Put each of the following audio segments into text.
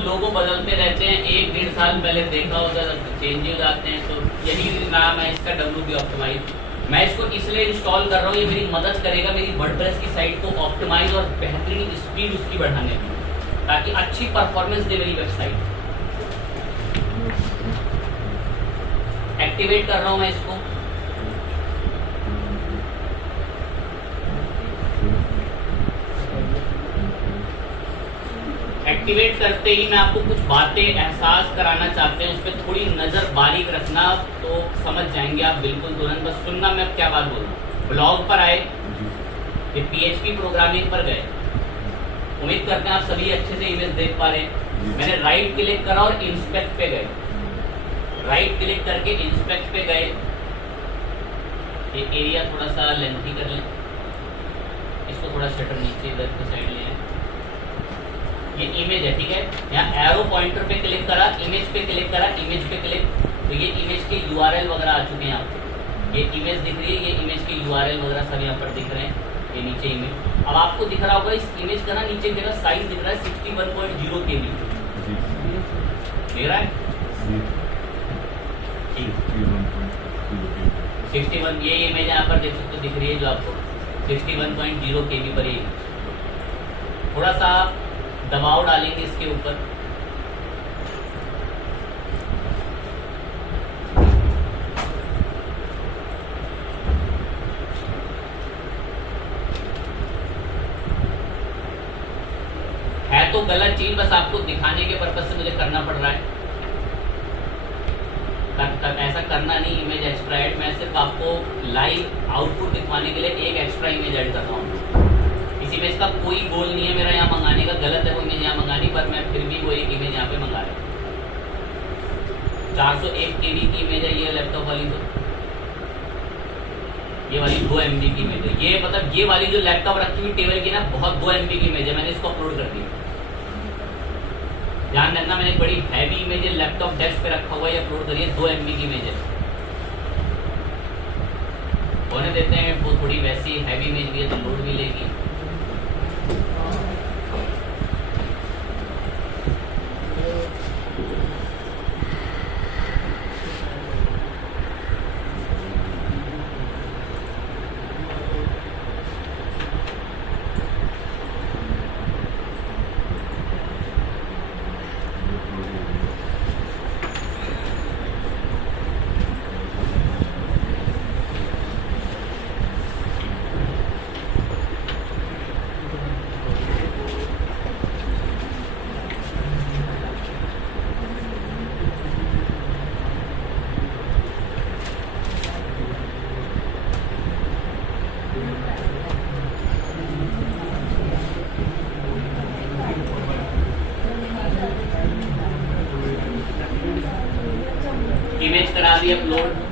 लोगो बदलते रहते हैं, 1-1.5 साल पहले देखा होगा, चेंज हो जाते हैं। तो यही नाम है इसका, WP ऑप्टिमाइज। मैं इसको इसलिए इंस्टॉल कर रहा हूँ, ये मेरी मदद करेगा मेरी वर्डप्रेस की साइट को ऑप्टिमाइज और बेहतरीन स्पीड उसकी बढ़ाने में, ताकि अच्छी परफॉर्मेंस दे मेरी वेबसाइट। एक्टिवेट कर रहा हूँ मैं इसको। एक्टिवेट करते ही मैं आपको कुछ बातें एहसास कराना चाहते हैं, उस पर थोड़ी नज़र बारीक रखना, तो समझ जाएंगे आप बिल्कुल तुरंत। बस सुनना मैं क्या बात बोल रहा हूँ। ब्लॉग पर आए, ये PHP प्रोग्रामिंग पर गए, उम्मीद करते हैं आप सभी अच्छे से इमेज देख पा रहे हैं। मैंने राइट क्लिक करा और इंस्पेक्ट पे गए, राइट क्लिक करके इंस्पेक्ट पे गए। ये एरिया थोड़ा सा लेंथी कर लें, इसको थोड़ा शटर नीचे इधर की साइड ले आए। ये इमेज है, ठीक है। यहाँ एरो पॉइंटर पे क्लिक करा, इमेज पे क्लिक करा, इमेज पे क्लिक, तो ये इमेज के URL वगैरह आ चुके हैं आपको। ये इमेज दिख रही है, ये इमेज के URL वगैरह सब यहाँ पर दिख रहे हैं। ये नीचे इमेज, अब आपको दिख रहा होगा इस इमेज का ना नीचे मेरा साइज दिख रहा है 61.0 KB दिख रहा है। 61, ये इमेज यहाँ पर देख सकते हो, दिख रही है जो आपको 61.0 KB पर। ये थोड़ा सा दबाव डालेंगे इसके ऊपर, है तो गलत चीज, बस आपको दिखाने के पर्पज से मुझे करना पड़ रहा है। ऐसा करना नहीं, इमेज एक्स्ट्रा ऐड, मैं सिर्फ आपको लाइव आउटपुट दिखवाने के लिए एक एक्स्ट्रा इमेज ऐड कर रहा हूँ। इस इमेज का कोई गोल नहीं है मेरा यहाँ मंगाने का, गलत है वो इमेज यहाँ मंगानी, पर मैं फिर भी वो एक इमेज यहाँ पे मंगा रहा हूँ। 401 KB की इमेज है ये लैपटॉप वाली, तो ये वाली 2 MB की इमेज है। ये मतलब ये वाली जो लैपटॉप रखी हुई टेबल की ना, बहुत 2 MB की इमेज है, मैंने इसको अपलोड कर दी। ध्यान रखना, मैंने एक बड़ी हैवी इमेज लैपटॉप डेस्क पे रखा हुआ है, अपलोड करिए, 2 MB की इमेज है। होने देते हैं, वो थोड़ी वैसी हैवी इमेज भी है तो लोड भी लेगी। इमेज करा दी अपलोड।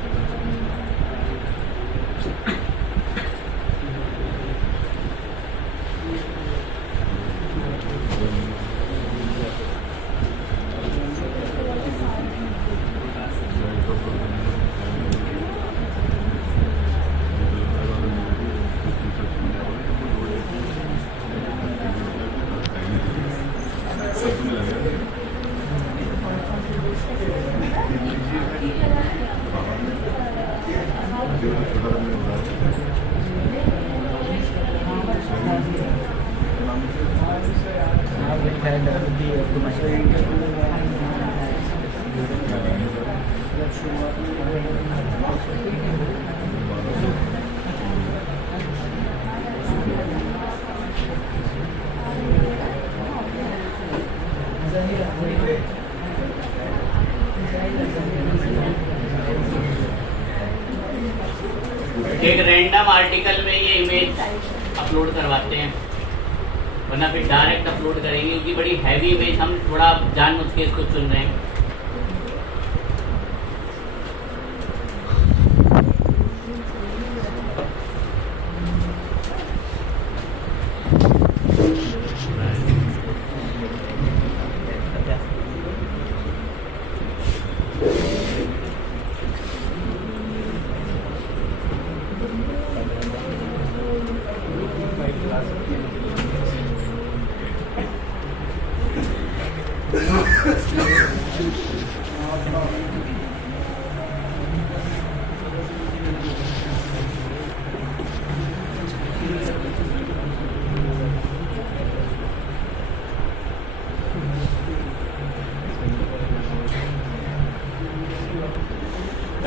एक रैंडम आर्टिकल में ये इमेज अपलोड करवाते हैं, वरना फिर डायरेक्ट अपलोड करेंगे, क्योंकि बड़ी हैवी इमेज हम थोड़ा जानबूझ के इसको चुन रहे हैं।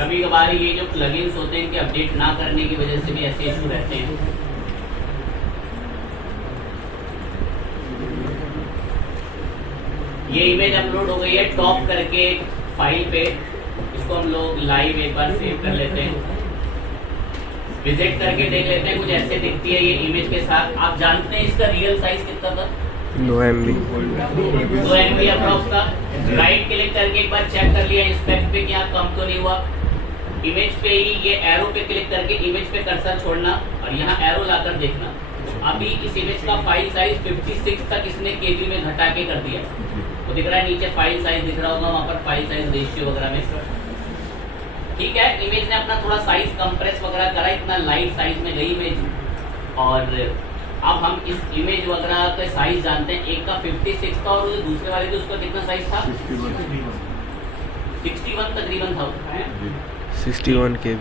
कभी कभार ये जो प्लगइन्स होते हैं इनके अपडेट ना करने की वजह से भी ऐसे इशू रहते हैं। ये इमेज अपलोड हो गई है टॉप करके फाइल पे, इसको हम लोग लाइव एक बार सेव कर लेते हैं, विजिट करके देख लेते हैं। कुछ ऐसे दिखती है ये इमेज के साथ। आप जानते हैं इसका रियल साइज कितना था? 2 MB 2 MB अप्रॉक्स था। राइट क्लिक करके एक बार चेक कर लिया इंस्पेक्ट पे, क्या कम तो नहीं हुआ। इमेज पे ही ये एरो पे क्लिक करके इमेज पे कर्सर छोड़ना और यहाँ एरो लाकर देखना। अभी इस इमेज का फाइल साइज 56 तक इसने केबी में घटा के कर दिया। वो दिख रहा है नीचे फाइल साइज दिख रहा होगा, वहाँ पर फाइल साइज रेशियो वगैरह में। ठीक है, इमेज ने अपना थोड़ा साइज कंप्रेस वगैरह करा, इतना लाइट साइज में गई इमेज। और अब हम इस इमेज वगैरह का साइज जानते हैं। एक का 56 था और दूसरे वाले जो उसका कितना साइज था? 61 तकरीबन था, 61 KB।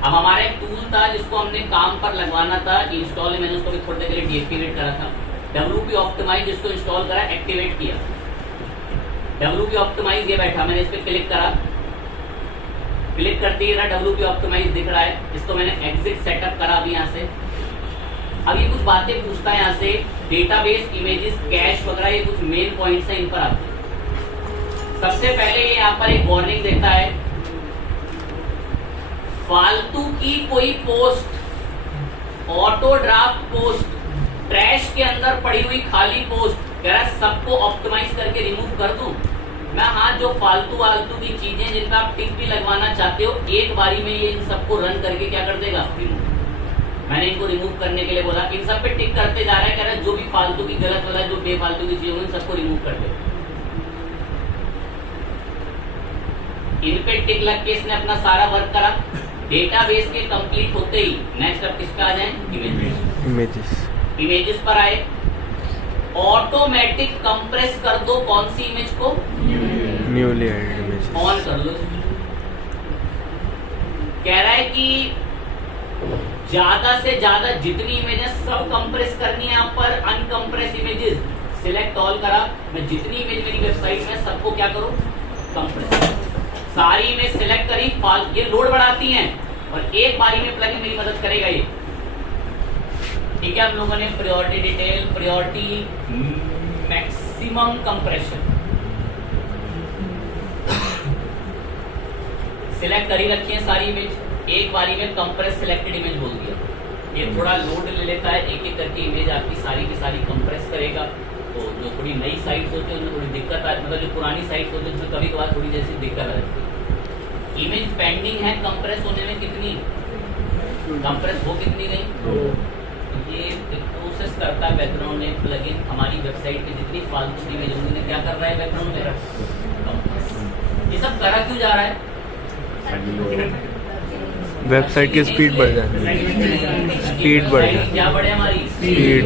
अब हमारा एक टूल था जिसको हमने काम पर लगवाना था, इंस्टॉल, मैंने उसको भी थोड़ी देर के लिए डीएक्टिवेट करा था। WP ऑप्टिमाइज जिसको इंस्टॉल करा, एक्टिवेट किया। WP ऑप्टिमाइज ये बैठा, मैंने इस पर क्लिक करा, क्लिक करते ही WP ऑप्टिमाइज दिख रहा है। इसको मैंने एग्जिट सेटअप करा अभी यहाँ से। अब ये कुछ बातें पूछता है यहाँ से, डेटाबेस, इमेजेस, कैश वगैरह, ये कुछ मेन पॉइंट्स हैं, इन पर आते हैं। सबसे पहले ये यहाँ पर एक वार्निंग देता है, फालतू की कोई post, auto draft post, trash के अंदर पड़ी हुई खाली पोस्ट, कह रहा है सबको ऑप्टिमाइज करके रिमूव कर दूं मैं? हाँ, जो फालतू वालतू की चीजें जिनका आप टिक भी लगवाना चाहते हो, एक बारी में ये इन सबको रन करके क्या कर देगा? मैंने इनको रिमूव करने के लिए बोला, इन सब पे टिक करते जा रहा है, कह रहा है जो भी फालतू की गलत वाला, जो बेफालतू की चीजें उन सबको रिमूव कर दे। इन पे टिक लग के इसने अपना सारा वर्क करा। डेटाबेस के कंप्लीट होते ही नेक्स्ट अब किस पे आ जाए? इमेजेस पर आए। ऑटोमेटिक कंप्रेस कर दो कौन सी इमेज को? न्यूली एडेड इमेज ऑन कर लो। कह रहा है कि ज्यादा से ज्यादा जितनी इमेजेस सब कंप्रेस करनी है, यहाँ पर अनकंप्रेस इमेजेस सिलेक्ट ऑल करा। मैं जितनी इमेज मेरी वेबसाइट में सबको क्या करूं? कंप्रेस। सारी इमेज सिलेक्ट करी, ये लोड बढ़ाती हैं और एक बारी में प्लगइन मेरी मदद करेगा ये। ठीक है, हम लोगों ने priority detail, priority maximum compression select करी रखी है सारी इमेज, एक बारी में कंप्रेस सिलेक्टेड इमेज बोल दिया। ये थोड़ा लोड ले लेता है, एक एक करके इमेज आपकी सारी की सारी कंप्रेस करेगा। तो जो थोड़ी नई साइट्स होती है उनमें थोड़ी दिक्कत आती है, मतलब जो पुरानी साइट्स होती है उसमें कभी कभार थोड़ी जैसी दिक्कत आती है। इमेज पेंडिंग है कंप्रेस होने में, कितनी कंप्रेस हो कितनी गई? ये प्रोसेस करता है बैकग्राउंड में प्लगइन, हमारी वेबसाइट पे जितनी फालतू इमेज होंगी क्या कर रहा है बैकग्राउंड में? कंप्रेस। ये सब करा क्यों जा रहा है? वेबसाइट की स्पीड बढ़ जाती है, स्पीड बढ़ जाती है। क्या बढ़े? हमारी स्पीड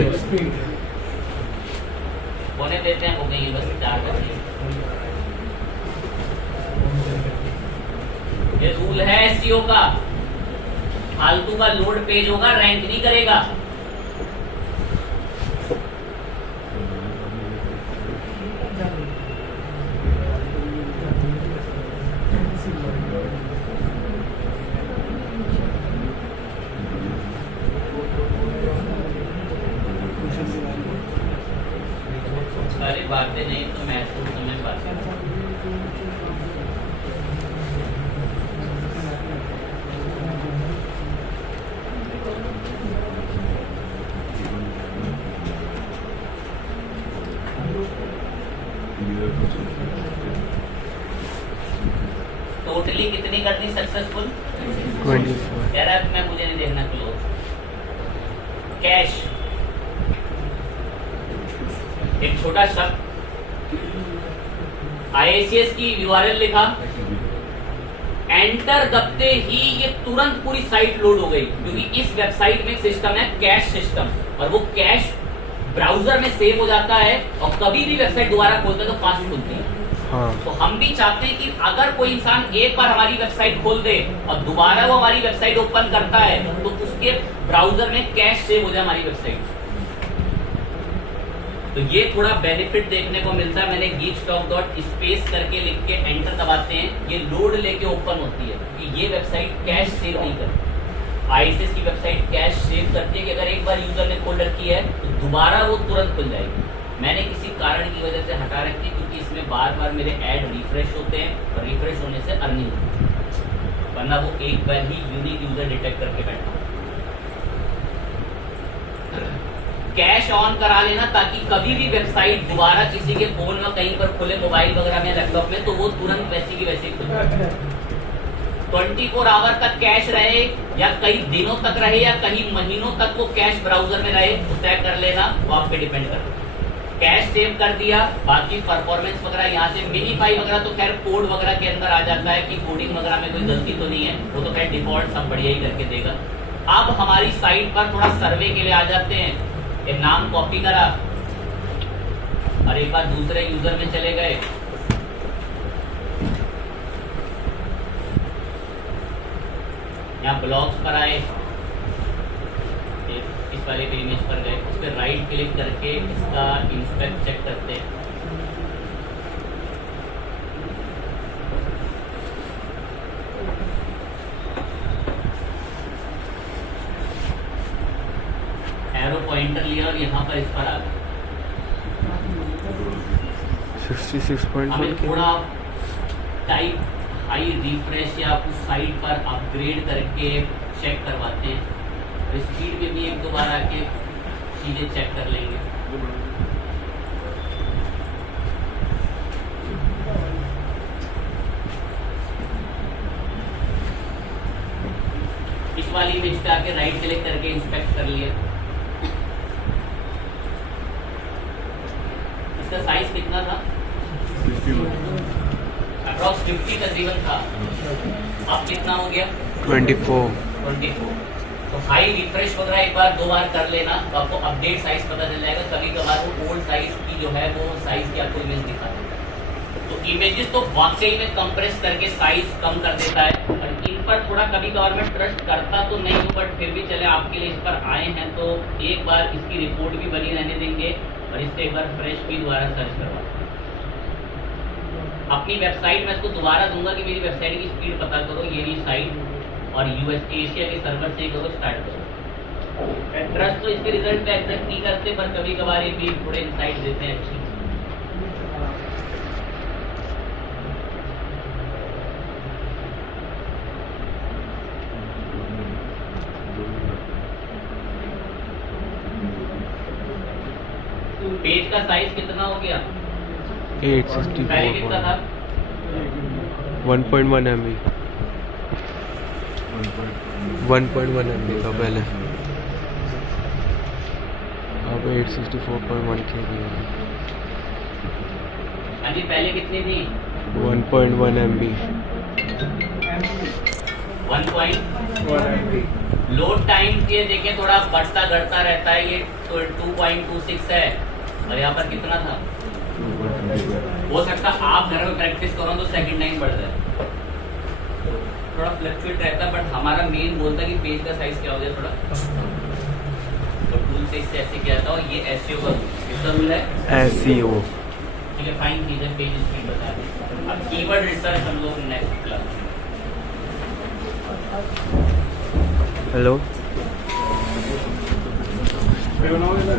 होने देते हैं, हो गई बस 4 बजे। ये रूल है एसईओ का, फालतू का लोड पेज होगा रैंक नहीं करेगा। सारी बातें नहीं तो महसूस समझ पाते हैं। टोटली कितनी कर दी सक्सेसफुल? 24। यार अब मैं मुझे नहीं देखना क्लोज। कैश, एक छोटा शब्द, IICS की URL लिखा, एंटर दबते ही ये तुरंत पूरी साइट लोड हो गई, क्योंकि इस वेबसाइट में सिस्टम है कैश सिस्टम, और वो कैश ब्राउजर में सेव हो जाता है और कभी भी वेबसाइट दोबारा खोलते हैं तो फास्ट खुलती है। तो हम भी चाहते हैं कि अगर कोई इंसान एक बार हमारी वेबसाइट खोल दे और दोबारा वो हमारी वेबसाइट ओपन करता है तो उसके ब्राउजर में कैश सेव हो जाए हमारी वेबसाइट। तो ये थोड़ा बेनिफिट देखने को मिलता है। मैंने geekstock.space करके लिख के एंटर दबाते हैं, ये लोड लेके ओपन होती है कि ये वेबसाइट कैश सेव नहीं करती। ISS की वेबसाइट कैश सेव करती है कि अगर एक बार यूजर ने खोल रखी है तो दोबारा वो तुरंत खुल जाएगी। मैंने किसी कारण की वजह से हटा रखी है क्योंकि इसमें बार बार मेरे ऐड रिफ्रेश होते हैं और रिफ्रेश होने से अर्निंग होती है, वरना वो एक बार ही यूनिक यूजर डिटेक्ट करके बैठा। कैश ऑन करा लेना ताकि कभी भी वेबसाइट दोबारा किसी के फोन में कहीं पर खुले, मोबाइल वगैरह में, लैपटॉप में, तो वो तुरंत वैसी की वैसी खुल जाए। 24 आवर तक कैश रहे या कई दिनों तक रहे या कई महीनों तक वो कैश ब्राउजर में रहे, तो तय कर लेना, वो आप पे डिपेंड करता है। कैश सेव कर दिया, बाकी परफॉर्मेंस वगैरह यहाँ से मिनीफाई वगैरह तो खैर कोड वगैरह के अंदर आ जाता है कि कोडिंग वगैरह में कोई गलती तो नहीं है, वो तो खैर डिफॉल्ट सब बढ़िया ही करके देगा। अब हमारी साइट पर थोड़ा सर्वे के लिए आ जाते हैं। ये नाम कॉपी करा और एक बार दूसरे यूजर में चले गए, यहाँ ब्लॉग्स पर आए, इस वाले के इमेज पर गए, उस पर राइट क्लिक करके इसका इंस्पेक्ट चेक करते हैं। एरो पॉइंटर लिया और यहाँ पर इस पर आ गए। 66.1 हमें थोड़ा टाइप हाई रिफ्रेश या उस साइट पर अपग्रेड करके चेक करवाते हैं। स्पीड में भी एक दो बार आके चीजें चेक कर लेंगे। इस वाली इमेज पे आके राइट क्लिक करके इंस्पेक्ट कर लिया। इसका साइज कितना था? अप्रॉक्स 50 तकरीबन था। अब कितना हो गया? 24। तो हाई रिफ्रेश वगैरह एक बार दो बार कर लेना, तो आपको अपडेट साइज पता चल जाएगा। कभी कभार वो ओल्ड साइज की जो है वो साइज की आपको इमेज दिखा देता है। तो इमेजेस तो वाकई में कंप्रेस करके साइज कम कर देता है। और इन पर थोड़ा कभी कभार मैं ट्रस्ट करता तो नहीं हूँ, बट फिर भी चले आपके लिए इस पर आए हैं तो एक बार इसकी रिपोर्ट भी बनी रहने देंगे और इससे एक बार फ्रेश भी दोबारा सर्च करवा अपनी वेबसाइट में इसको दोबारा दूंगा कि मेरी वेबसाइट की स्पीड पता करो, ये रही साइट, और यूएस एशिया के सर्वर से करो, स्टार्ट करो। ट्रस्ट तो इसके रिजल्ट पे एक्सेप्ट नहीं करते, पर कभी कभार ये भी थोड़े इनसाइट देते हैं अच्छी। पेज का साइज कितना हो गया? 864 पहले कितना था? 1.1 MB 1.1 MB का पहले, अब 864.1 KB है। हाँ जी, पहले कितनी थी? 1.1 MB 1.1 MB। लोड टाइम ये देखिए थोड़ा बढ़ता घटता रहता है, ये तो 2.26 है और यहाँ पर कितना था? हो सकता है आप घर में प्रैक्टिस करो तो सेकंड टाइम बढ़ जाए, थोड़ा फ्लक्चुएट रहता है, बट हमारा मेन गोल था कि पेज का साइज क्या हो जाए थोड़ा, तो टूल से इससे ऐसे किया था। और ये एसईओ का कितना रूल है? SEO। ठीक है, फाइन चीजें पेज स्पीड बता दी। अब कीवर्ड रिसर्च हम लोग नेक्स्ट क्लास में। हेलो।